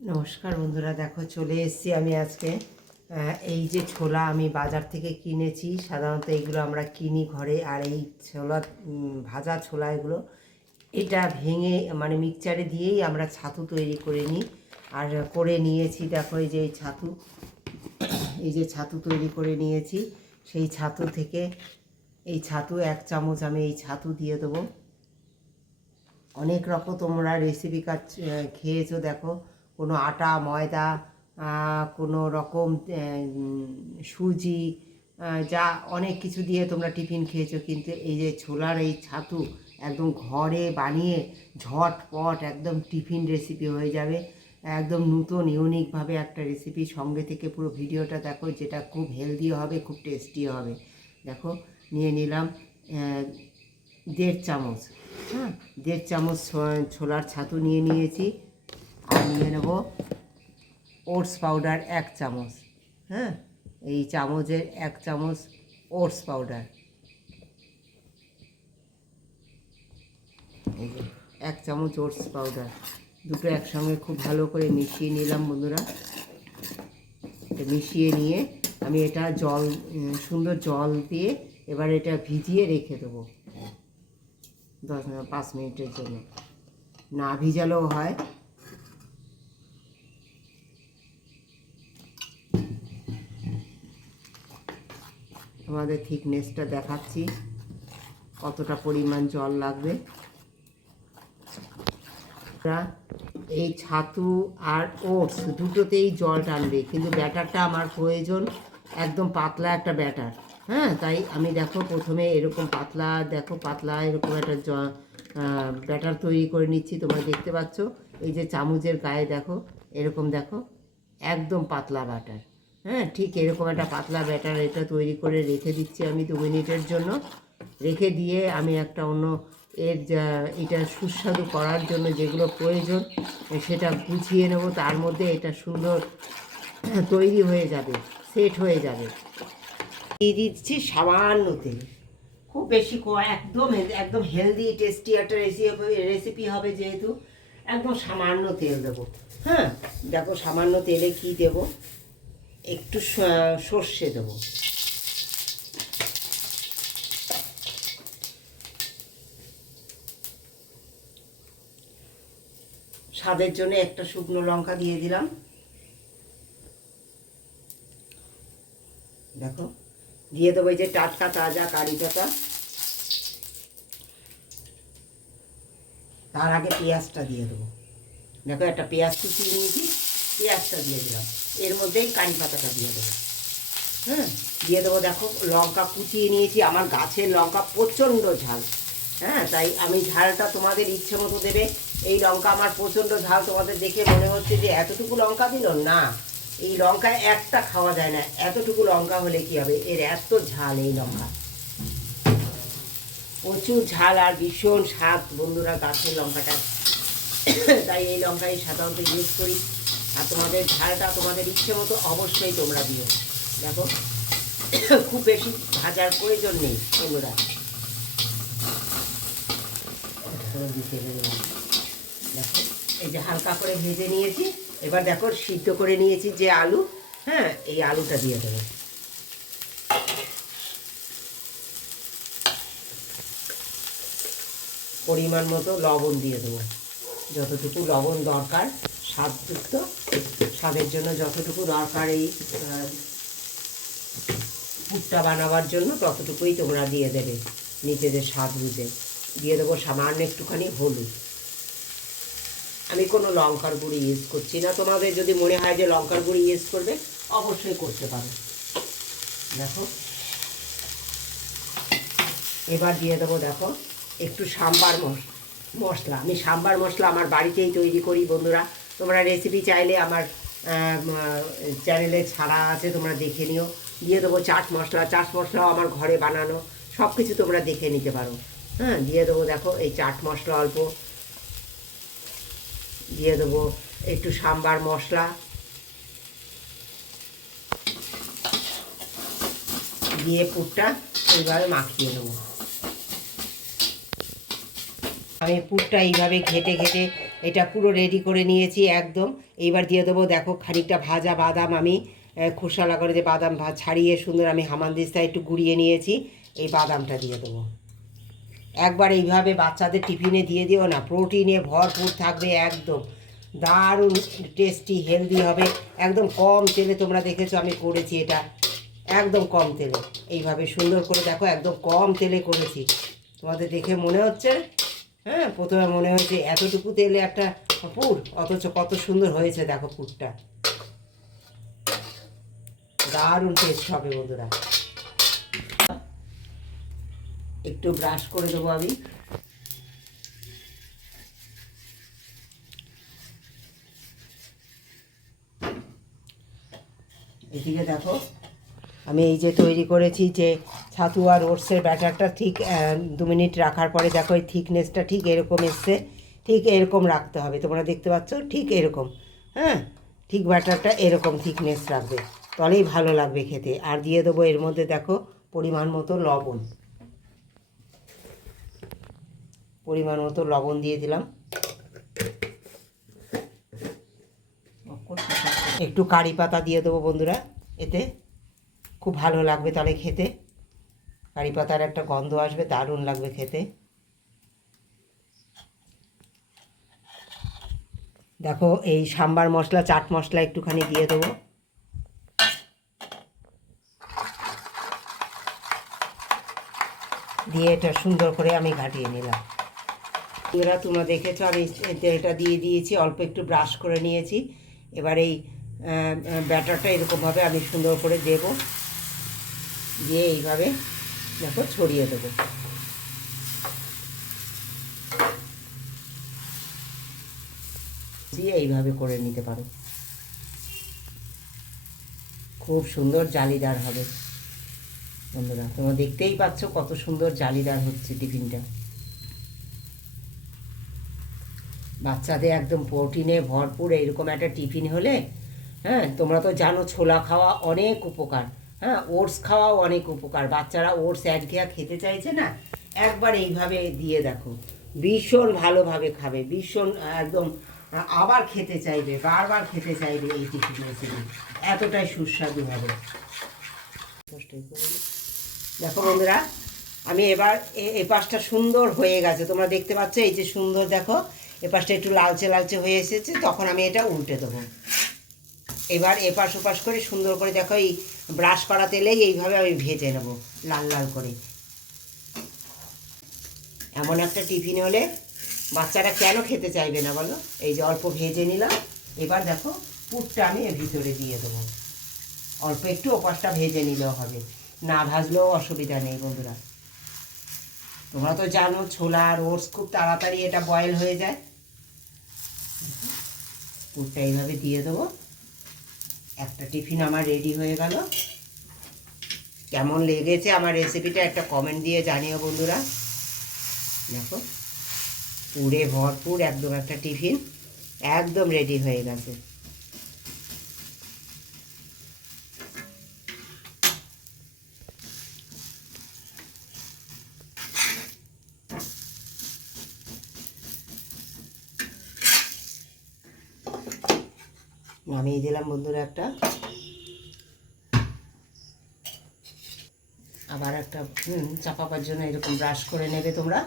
নমস্কার বন্ধুরা, দেখো চলে এসেছি আমি আজকে। এই যে ছোলা আমি বাজার থেকে কিনেছি, সাধারণত এগুলো আমরা কিনি ঘরে। আর এই ছোলা ভাজা ছোলা এগুলো, এটা ভেঙে মানে মিক্সচারে দিয়েই আমরা ছাতু তৈরি করে নিই। আর করে নিয়েছি, দেখো এই যে এই যে ছাতু তৈরি করে নিয়েছি। সেই ছাতু থেকে এই ছাতু 1 চামচ আমি এই ছাতু দিয়ে দেবো। অনেক রকম তোমরা রেসিপি খেয়েছো, দেখো কোনো আটা ময়দা, কোনো রকম সুজি, যা অনেক কিছু দিয়ে তোমরা টিফিন খেয়েছো। কিন্তু এই যে ছোলার এই ছাতু একদম ঘরে বানিয়ে ঝটপট একদম টিফিন রেসিপি হয়ে যাবে। একদম নতুন ইউনিকভাবে একটা রেসিপি। সঙ্গে থেকে পুরো ভিডিওটা দেখো, যেটা খুব হেলদিও হবে, খুব টেস্টিও হবে। দেখো নিয়ে নিলাম 1.5 চামচ, 1.5 চামচ ছোলার ছাতু নিয়ে নিয়েছি। আর নিয়ে নেব ওটস পাউডার 1 চামচ। এই চামচের 1 চামচ ওটস পাউডার, এই যে 1 চামচ ওটস পাউডার। দুটো একসঙ্গে খুব ভালো করে মিশিয়ে নিলাম বন্ধুরা। মিশিয়ে নিয়ে আমি এটা সুন্দর জল দিয়ে এবার এটা ভিজিয়ে রেখে দেবো 5 মিনিটের জন্য। না ভিজালেও হয়। আমাদের থিকনেসটা দেখাচ্ছি, কতটা পরিমাণ জল লাগবে। এই ছাতু আর ওটস দুটোতেই জল টানবে, কিন্তু ব্যাটারটা আমার প্রয়োজন একদম পাতলা একটা ব্যাটার। তাই আমি দেখো প্রথমে এরকম পাতলা এরকম একটা ব্যাটার তৈরি করে নিচ্ছি। তোমরা দেখতে পাচ্ছ এই যে চামচের গায়ে দেখো, এরকম দেখো একদম পাতলা ব্যাটার। ঠিক এরকম একটা পাতলা ব্যাটার এটা তৈরি করে রেখে দিচ্ছি আমি 2 মিনিটের জন্য। রেখে দিয়ে আমি একটা অন্য এটা সুস্বাদু করার জন্য যেগুলো প্রয়োজন সেটা গুছিয়ে নেব। তার মধ্যে এটা সুন্দর তৈরি হয়ে যাবে, সেট হয়ে যাবে। দিয়ে দিচ্ছি সামান্য তেল, খুব বেশি একদম একদম হেলদি টেস্টি একটা রেসিপি হবে, যেহেতু একদম সামান্য তেল দেবো। দেখো সামান্য তেলে কি দেব, একটু সর্ষে দেবো, স্বাদের জন্য একটা শুকনো লঙ্কা দিয়ে দিলাম। দেখো দিয়ে দেবো এই যে টাটকা তাজা কারি পাতা। তার আগে পেঁয়াজটা দিয়ে দেবো। দেখো একটা পেঁয়াজ কুচিয়ে নিয়েছি, পেঁয়াজটা দিয়ে দিলাম। এর মধ্যেই কারি পাতাটা দিয়ে দেবো। দিয়ে দেবো। দেখো লঙ্কা কুচিয়ে নিয়েছি, আমার গাছের লঙ্কা প্রচণ্ড ঝাল। তাই আমি ঝালটা তোমাদের ইচ্ছে মতো দেবে। এই লঙ্কা আমার প্রচণ্ড ঝাল, তোমাদের দেখে মনে হচ্ছে যে এতটুকু লঙ্কা দিল, না, এই লঙ্কায় একটা খাওয়া যায় না। এতটুকু লঙ্কা হলে কি হবে, এর এত ঝাল এই লঙ্কা, প্রচুর ঝাল আর ভীষণ স্বাদ বন্ধুরা গাছের লঙ্কাটা। তাই এই লঙ্কাই সাধারণত ইউজ করি। আর তোমাদের ঝালটা তোমাদের ইচ্ছে মতো অবশ্যই তোমরা দিও। দেখো খুব বেশি ভাজার প্রয়োজন নেই বন্ধুরা। দেখো এই যে হালকা করে ভেজে নিয়েছি। এবার দেখো সিদ্ধ করে নিয়েছি যে আলু, এই আলুটা দিয়ে দেবো। পরিমাণ মতো লবণ দিয়ে দেবো, যতটুকু লবণ দরকার স্বাদযুক্ত, স্বাদের জন্য যতটুকু দরকার এই পুরটা বানাবার জন্য ততটুকুই তোমরা দিয়ে দেবে নিজেদের স্বাদ বুঝে। দিয়ে দেবো সামান্য একটুখানি হলুদ। আমি কোনো লঙ্কার গুঁড়ি ইউজ করছি না, তোমাদের যদি মনে হয় যে লঙ্কার গুঁড়ি ইউজ করবে অবশ্যই করতে পারো। দেখো এবার দিয়ে দেবো দেখো একটু সাম্বার মশলা। আমি সাম্বার মশলা আমার বাড়িতেই তৈরি করি বন্ধুরা। তোমরা রেসিপি চাইলে আমার চ্যানেলে ছাড়া আছে, তোমরা দেখে নিও। দিয়ে দেবো চাট মশলাও আমার ঘরে বানানো, সব কিছু তোমরা দেখে নিতে পারো। দিয়ে দেবো দেখো এই চাট মশলা অল্প দিয়ে দেবো, একটু সাম্বার মশলা দিয়ে পুরটা এইভাবে মাখিয়ে নেবো। আমি পুরটা এইভাবে ঘেটে ঘেটে এটা পুরো রেডি করে নিয়েছি একদম। এইবার দিয়ে দেবো দেখো খানিকটা ভাজা বাদাম, আমি খোসা লাগানো যে বাদাম ছাড়িয়ে সুন্দর আমি হামানদিস্তায় একটু গুঁড়িয়ে নিয়েছি, এই বাদামটা দিয়ে দেবো। একবার এইভাবে বাচ্চাদের টিফিনে দিয়ে দিও না, প্রোটিনে ভরপুর থাকবে, একদম দারুণ টেস্টি হেলদি হবে। একদম কম তেলে, তোমরা দেখেছো আমি করেছি এটা একদম কম তেলে, এইভাবে সুন্দর করে দেখো একদম কম তেলে করেছি। তোমাদের দেখে মনে হচ্ছে, হ্যাঁ প্রথমে মনে হচ্ছে এতটুকু তেলে একটা পুর, অথচ কত সুন্দর হয়েছে দেখো পুরটা, দারুণ টেস্ট হবে বন্ধুরা। একটু ব্রাশ করে দেবো আমি। এদিকে দেখো আমি এই যে তৈরি করেছি যে ছাতু আর ওটসের ব্যাটারটা, ঠিক 2 মিনিট রাখার পরে দেখো এই থিকনেসটা ঠিক এরকম এসছে, ঠিক এরকম রাখতে হবে, তোমরা দেখতে পাচ্ছ ঠিক এরকম, হ্যাঁ ঠিক ব্যাটারটা এরকম থিকনেস রাখবে, তাহলেই ভালো লাগবে খেতে। আর দিয়ে দেবো এর মধ্যে দেখো পরিমাণ মতো লবণ, পরিমাণ মতো লবণ দিয়ে দিলাম, একটু কারি পাতা দিয়ে দেবো বন্ধুরা, এতে খুব ভালো লাগবে তাহলে খেতে, কারি পাতার একটা গন্ধ আসবে, দারুণ লাগবে খেতে। দেখো এই সাম্বার মশলা, চাট মশলা একটুখানি দিয়ে দেবো, দিয়ে এটা সুন্দর করে আমি ঘাটিয়ে নিলাম। বন্ধুরা তোমরা দেখেছো আমি তেলটা দিয়ে দিয়েছি, অল্প একটু ব্রাশ করে নিয়েছি। এবার এই ব্যাটারটা এরকমভাবে আমি সুন্দর করে দেব, দিয়ে এইভাবে দেখো ছড়িয়ে দেবো, দিয়ে এইভাবে করে নিতে পারো, খুব সুন্দর জালিদার হবে বন্ধুরা। তোমরা দেখতেই পাচ্ছ কত সুন্দর জালিদার হচ্ছে টিফিনটা, বাচ্চাদের একদম প্রোটিনে ভরপুর এরকম একটা টিফিন হলে, হ্যাঁ তোমরা তো জানো ছোলা খাওয়া অনেক উপকার, হ্যাঁ ওটস খাওয়াও অনেক উপকার, বাচ্চারা ওটস একঘেয়া খেতে চাইছে না, একবার এইভাবে দিয়ে দেখো ভীষণ ভালোভাবে খাবে, ভীষণ একদম আবার খেতে চাইবে, বারবার খেতে চাইবে এই টিফিন রেসিপি, এতটাই সুস্বাদু হবে। দেখো বন্ধুরা আমি এবার এই পাশটা সুন্দর হয়ে গেছে, তোমরা দেখতে পাচ্ছ এই যে সুন্দর দেখো এ পাশটা একটু লালচে লালচে হয়ে এসেছে, তখন আমি এটা উল্টে দেবো। এবার এপাশ ওপাশ করে সুন্দর করে দেখো এই ব্রাশ করা তেলেই এইভাবে আমি ভেজে নেব লাল লাল করে। এমন একটা টিফিন হলে বাচ্চারা কেন খেতে চাইবে না বলো। এই যে অল্প ভেজে নিলাম, এবার দেখো পুরটা আমি এর ভিতরে দিয়ে দেবো, অল্প একটু ওপাশটা ভেজে নিলেও হবে, না ভাজলেও অসুবিধা নেই বন্ধুরা। তোমরা তো জানো ছোলা আর ওটস খুব তাড়াতাড়ি এটা বয়েল হয়ে যায়। পুরটা এইভাবে দিয়ে দেবো, একটা টিফিন আমার রেডি হয়ে গেল। কেমন লেগেছে আমার রেসিপিটা একটা কমেন্ট দিয়ে জানিও বন্ধুরা। দেখো পুরে ভরপুর একদম একটা টিফিন একদম রেডি হয়ে গেছে। নামিয়ে দিলাম বন্ধুরা একটা, আবার একটা চাপাবার জন্য এরকম ব্রাশ করে নেবে তোমরা।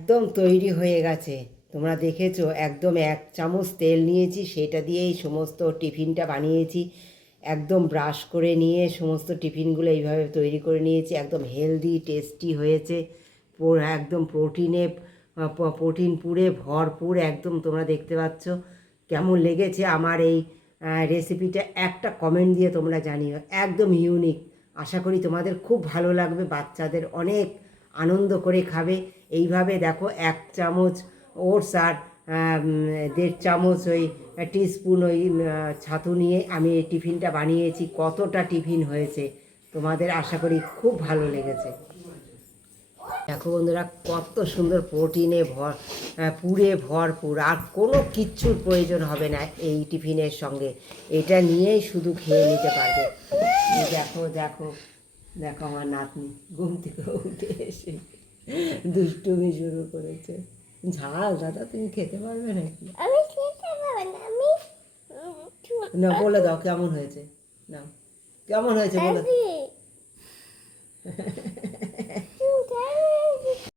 একদম তৈরি হয়ে গেছে, তোমরা দেখেছো একদম 1 চামচ তেল নিয়েছি, সেটা দিয়েই সমস্ত টিফিনটা বানিয়েছি, একদম ব্রাশ করে নিয়ে সমস্ত টিফিনগুলো এইভাবে তৈরি করে নিয়েছি, একদম হেলদি টেস্টি হয়েছে, একদম প্রোটিন পুরে ভরপুর একদম। তোমরা দেখতে পাচ্ছ কেমন লেগেছে আমার এই রেসিপিটা একটা কমেন্ট দিয়ে তোমরা জানিও, একদম ইউনিক। আশা করি তোমাদের খুব ভালো লাগবে, বাচ্চাদের অনেক আনন্দ করে খাবে এইভাবে। দেখো 1 চামচ ওটস আর 1.5 চামচ ওই টিস্পুন ওই ছাতু নিয়ে আমি এই টিফিনটা বানিয়েছি, কতটা টিফিন হয়েছে তোমাদের আশা করি খুব ভালো লেগেছে। দেখো বন্ধুরা কত সুন্দর প্রোটিনে পুরে ভরপুর, আর কোনো কিচ্ছুর প্রয়োজন হবে না এই টিফিনের সঙ্গে, এটা নিয়েই শুধু খেয়ে নিতে পারবে। দেখো দেখো দেখো আমার নাতনি ঘুম থেকে উঠে এসে দুষ্টুমি শুরু করেছে। ঝাল দাদা তুমি খেতে পারবে নাকি? আমি খেতে পারবো না, আমি না বলে দাও কেমন হয়েছে, না কেমন হয়েছে বলে দাও। আমি